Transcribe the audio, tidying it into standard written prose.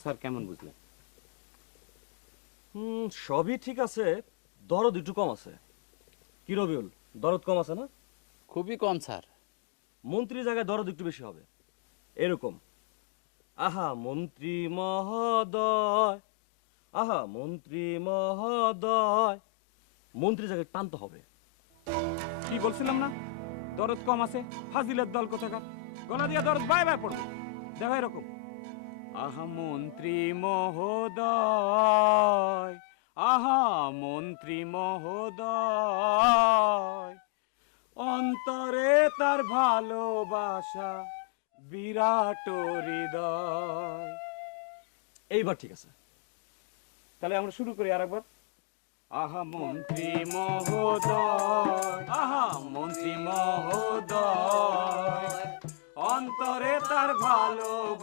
Sir কেমন বুঝলেন? সবই ঠিক আছে, দরদ একটু কম আছে। কি রবিউল, দরদ কম আছে না? খুবই কম স্যার। মন্ত্রী জায়গায় দরদ একটু বেশি হবে, এরকম। আহা মন্ত্রী মহোদয়, আহা মন্ত্রী মহোদয়, মন্ত্রী জায়গায় টানতে হবে। কি বলছিলাম না দরদ কম আছে? ফাজিলের দল কোথাকার, গলা দিয়া দরদ বাই বাই পড়বে। দেখো এরকম, আহা মন্ত্রী মহোদয়, আহা মন্ত্রী মহোদয়, অন্তরে তার ভালোবাসা বিরাট হৃদয়। এইবার ঠিক আছে। তাহলে আমরা শুরু করি আরেকবার। আহা মন্ত্রী মহোদয়, আহা মন্ত্রী মহোদয়, অন্তরে তার ভালোবাসা